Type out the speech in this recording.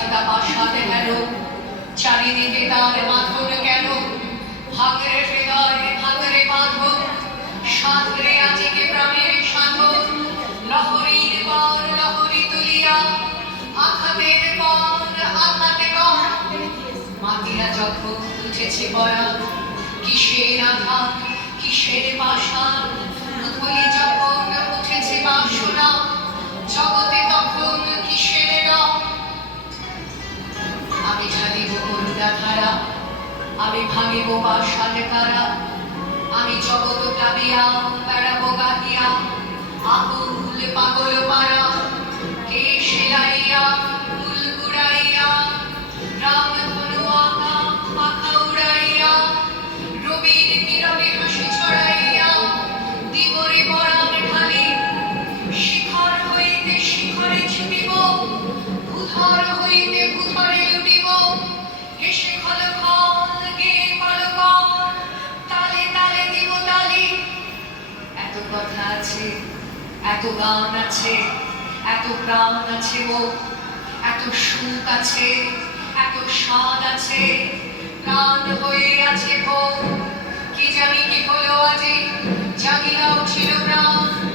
বিধাতা পাশাতে হেন চারিদিকে তার মাথর কেন ভাঙরে হৃদয় ভাঙরে বাঁধন সাঁতরে আজিকে প্রাণের সাধন লহরীর পর লহরী তুলিয়া আঘাতের পর আঘাতে কর মাতিয়া যখন উঠেছে বয়ান কিসের আঘাত কিসের পাশান উথলি যখন উঠেছে বাসনা জগতে তখন কিসের রং আমি ঢালিব করুণা ধারা আমি ভাঙিব পাষাণ কারা আমি জগৎ প্লাবিয়া বেড়াবো গাহিয়া আকুল পাগল পারা কে সেলাইয়া ফুল গুড়াইয়া রাম ধনু আঁকা পাখা উড়াইয়া রবির নীরবে হাসি ছড়াইয়া দিবরে পরাণ ঢালি শিখর হইতে শিখরে ছুটিব উধর হইতে উধরে লুটিব হেসে খল খল গে পালকর তালে তালে দিব তালি এত কথা আছে এত গান আছে এত প্রাণ আছে গো এত সুখ আছে এত স্বাদ আছে প্রাণ হয়ে আছে গো কি জানি কি হলো আজি জাগিয়া উঠিল প্রাণ